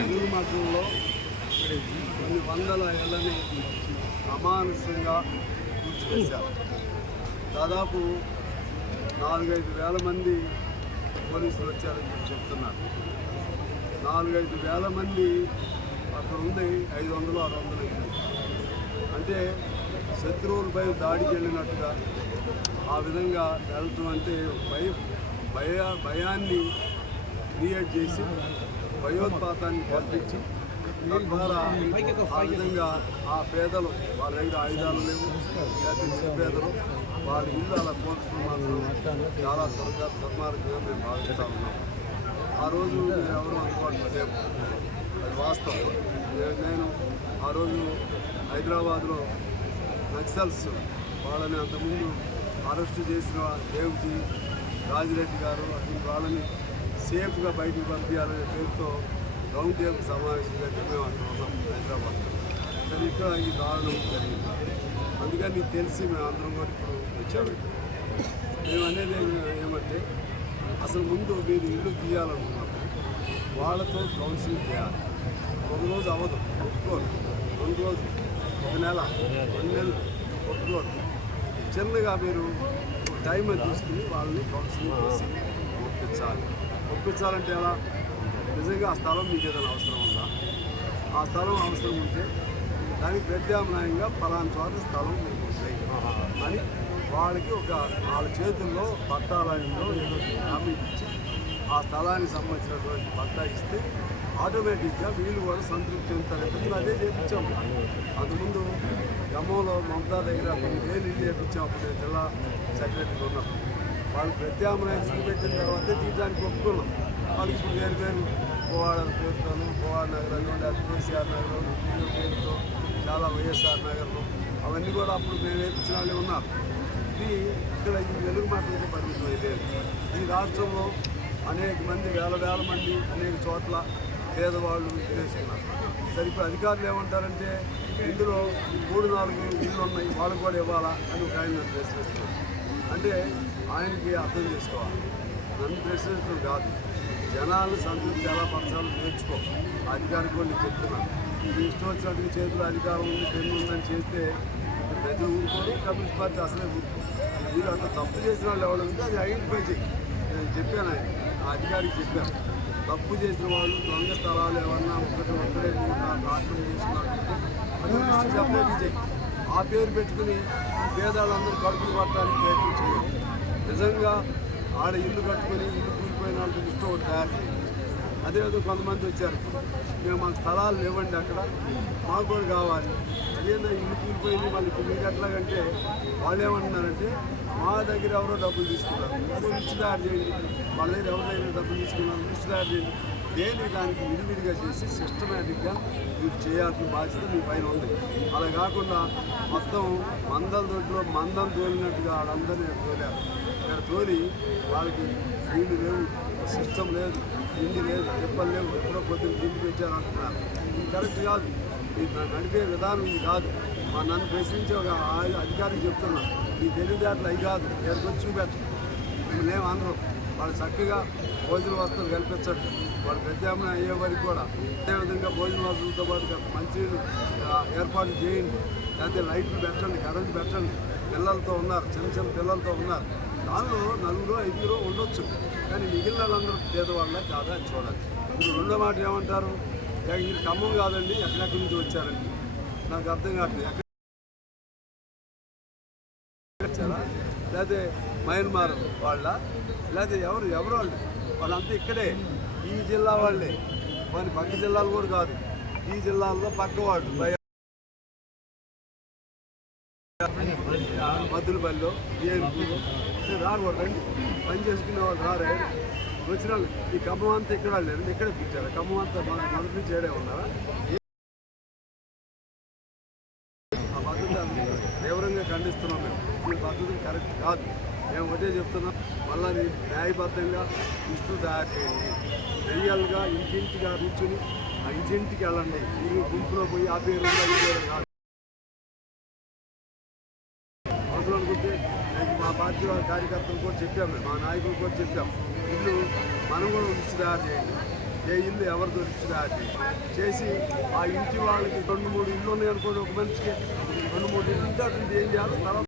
తెలుగు మాటల్లో కొన్ని వందల ఏళ్ళని అమానుషంగా కూర్చివేశారు. దాదాపు 4-5 వేల మంది పోలీసులు వచ్చారని చెప్తున్నారు. 4-5 వేల మంది అక్కడ ఉంది 500-600 అంటే శత్రువులపై దాడికి వెళ్ళినట్టుగా ఆ విధంగా వెళ్ళటం అంటే భయాన్ని క్రియేట్ చేసి భయోత్పాతాన్ని కల్పించి తద్వారా ఆ విధంగా ఆ పేదలు వాళ్ళ దగ్గర ఆయుధాలు లేవు, లేకపోతే నిరుపేదలు వాళ్ళ ఇల్లు అలా కోల్చడం మాత్రం చాలా దుర్మార్గంగా మేము భావిస్తూ ఉన్నాం. ఆ రోజు ఎవరు అందుబాటులో లేవు, అది వాస్తవం. నేను ఆ రోజు హైదరాబాద్లో నక్సల్స్ వాళ్ళని అంతకుముందు అరెస్టు చేసిన దేవ్జీ రాజిరెడ్డి గారు అటువంటి వాళ్ళని సేఫ్గా బయటికి పంపించాలనే పేరుతో రౌండ్ టేబుల్ సమావేశం పెట్టి మేము అక్కడ ఉన్నాం హైదరాబాద్లో. కానీ ఇక్కడ ఈ దారుణం జరిగింది. అందుకని నీకు తెలిసి మేము అందరం కూడా ఇప్పుడు వచ్చాము. మేము అనేది ఏమంటే అసలు ముందు మీరు ఇల్లు తీయాలనుకున్నాము, వాళ్ళతో కౌన్సిలింగ్ చేయాలి. ఒక రోజు అవ్వదు, ఒప్పుకోరు. 2 రోజులు, 1 నెల, 2 నెలలు ఒప్పుకోరు. చిన్నగా మీరు టైం తీసుకుని వాళ్ళని కౌన్సిలింగ్ చేసి ఒప్పించాలంటే ఎలా? నిజంగా ఆ స్థలం మీకు ఏదైనా అవసరం ఉందా? ఆ స్థలం అవసరం ఉంటే దానికి ప్రత్యామ్నాయంగా పలానా చోట స్థలం మీకు ఉంటాయి అని వాళ్ళకి వాళ్ళ చేతుల్లో పట్టాలయంలో ఏదో హామీ ఇచ్చి ఆ స్థలానికి సంబంధించినటువంటి పట్టా ఇస్తే ఆటోమేటిక్గా వీళ్ళు కూడా సంతృప్తి చెందుతారు. అదే చేయించాము. అంతకుముందు ఖమ్మంలో మమతా దగ్గర 10,000 ఇల్లు చేయించాము. అప్పుడు నేను జిల్లా సెక్రటరీ ఉన్నప్పుడు వాళ్ళు ప్రత్యామ్నాయం చూపెట్టిన తర్వాతే తీయడానికి ఒప్పుకున్నాం. వాళ్ళకి ఇప్పుడు వేరు పోవాడ పేరుతోనూ, పోవాడ నగరంలో, లేకపోతే కేసీఆర్ నగరంలో, పేరుతో చాలా వైఎస్ఆర్ నగరంలో అవన్నీ కూడా అప్పుడు మేము వేయించిన వాళ్ళే ఉన్నారు. ఇది ఇక్కడ ఈ వెలుగు మాటలకి పరిమితం లేదు. ఈ రాష్ట్రంలో అనేక మంది వేల మంది అనేక చోట్ల పేదవాళ్ళు వేసుకున్నారు. సరే ఇప్పుడు అధికారులు ఏమంటారంటే ఇందులో 3-4 ఇళ్ళు ఉన్నాయి, వాళ్ళు కూడా ఇవ్వాలా అని ఒక ఆయన నన్ను ప్రశ్నిస్తున్నారు. అంటే ఆయనకి అర్థం చేసుకోవాలి, నన్ను ప్రశ్నించడం కాదు, జనాలు సంతృప్తి ఎలా పరచాలో నేర్చుకో. అధికారికి కూడా నేను చెప్తున్నాను. ఇది ఇష్టం వచ్చినట్టుగా చేతులు అధికారం ఉంది, పెన్ను ఉందని చేస్తే ప్రజలు ఊరుకోరు, కమ్యూనిస్ట్ పార్టీ అసలే ఊరుకోరు. మీరు అంత తప్పు చేసిన వాళ్ళు ఎవరు ఉంటే అది ఐడెంటిఫై చేయి. నేను చెప్పాను, ఆయన ఆ అధికారికి చెప్పాను, తప్పు చేసిన వాళ్ళు దొంగ స్థలాలు ఏమన్నా ఒక్కడే 3-4 రాష్ట్రం చేసుకున్నారంటే అది లిస్టు సపరేట్ చేయి. ఆ పేరు పెట్టుకుని పేదవాళ్ళందరూ కడుపులు పట్టడానికి ప్రయత్నం చేయాలి. నిజంగా ఆడ ఇల్లు కట్టుకొని ఇల్లు కూలిపోయిన వాళ్ళకి లిస్ట్ ఒకటి తయారు చేయాలి. అదేవిధంగా కొంతమంది వచ్చారు, మాకు స్థలాలు ఇవ్వండి, అక్కడ మాకు కూడా కావాలి. అదేనా ఇల్లు కూలిపోయింది మళ్ళీ ఇప్పుడు మీకు ఎట్లాగంటే వాళ్ళు ఏమంటున్నారంటే మా దగ్గర ఎవరో డబ్బులు తీసుకున్నారు, అదే లిస్ట్ తయారు చేయండి. వాళ్ళ దగ్గర ఎవరి దగ్గర డబ్బులు తీసుకున్నారు లిస్ట్ తయారు చేయండి. దేని దానికి విడివిడిగా చేసి సిస్టమేటిక్గా మీరు చేయాల్సిన బాధ్యత మీ పైన ఉంది. అలా కాకుండా మొత్తం మందల దొడ్లో మందం తోలినట్టుగా వాళ్ళందరినీ తోలారు. ఇక్కడ తోలి వాళ్ళకి నీళ్ళు లేవు, సిస్టమ్ లేదు, తిండి లేదు, చెప్పలు లేవు, ఎప్పుడో పొద్దున్న తిండి పెట్టారు అంటున్నారు. ఇది కరెక్ట్ కాదు. ఇది నడిపే విధానం ఇది కాదు. నన్ను ప్రశ్నించే ఒక అధికారికి చెప్తున్నా, ఈ తెలివితేటలు అవి కాదు, ఎక్కడికి వచ్చి చూపెట్టండి. మేము అందరం వాళ్ళు చక్కగా భోజన వస్తువులు కల్పించండి. వాళ్ళు ప్రత్యామ్నాయం అయ్యే వరకు కూడా అదేవిధంగా భోజన వస్తువులతో పాటు మంచినీళ్ళు ఏర్పాటు చేయండి, లేకపోతే లైట్లు పెట్టండి, కరెంటు పెట్టండి. పిల్లలతో ఉన్నారు, చిన్న పిల్లలతో ఉన్నారు. దానిలో 4-5 ఉండొచ్చు, కానీ మిగిలిన వాళ్ళందరూ పేదవాళ్ళే కాదా అని చూడాలి. ఇప్పుడు రెండో మాట ఏమంటారు, ఇది ఖమ్మం కాదండి, ఎక్కడెక్కడి నుంచి వచ్చారండి, నాకు అర్థం కావట్లేదు. ఎక్కడ వచ్చారా, లేకపోతే మయన్మార్ వాళ్ళ, లేకపోతే ఎవరు వాళ్ళంతా ఇక్కడే ఈ జిల్లా వాళ్ళే, మరి పక్క జిల్లాలు కూడా కాదు, ఈ జిల్లాల్లో పక్క వాళ్ళు మద్దులపల్లిలో రాకూడదండి. పని చేసుకునే వాళ్ళు రారే, వచ్చిన వాళ్ళు ఈ ఖమ్మం అంతా ఇక్కడ లేరు, ఇక్కడే పిలిచారు. ఖమ్మం అంతా మొదటి నుంచి ఏడే ఉన్నారా? ఆ పద్ధతి తీవ్రంగా ఖండిస్తున్నాం మేము. ఈ పద్ధతి కరెక్ట్ కాదు. మేము ఒకటే చెప్తున్నాం, మళ్ళీ న్యాయబద్ధంగా లిస్టు తయారు చేయండి. రియల్గా ఇంటింటిగా కూర్చుని ఆ ఇంటింటికి వెళ్ళండి. మీరు గుంపులో పోయి ఆ పేరు కాదు. అవసరం అనుకుంటే మా పార్టీ కార్యకర్తలు కూడా చెప్పాము, మా నాయకులు కూడా చెప్పాం, ఇల్లు మనం కూడా లిస్టు తయారు చేయండి. ఏ ఇల్లు ఎవరు దొరికినా అది చేసి ఆ ఇంటి వాళ్ళకి 2-3 ఇల్లు ఉన్నాయి అనుకోండి, ఒక మనిషికి 2-3 ఇల్లు ఉంటే అటువంటి ఏం చేయాలి తర్వాత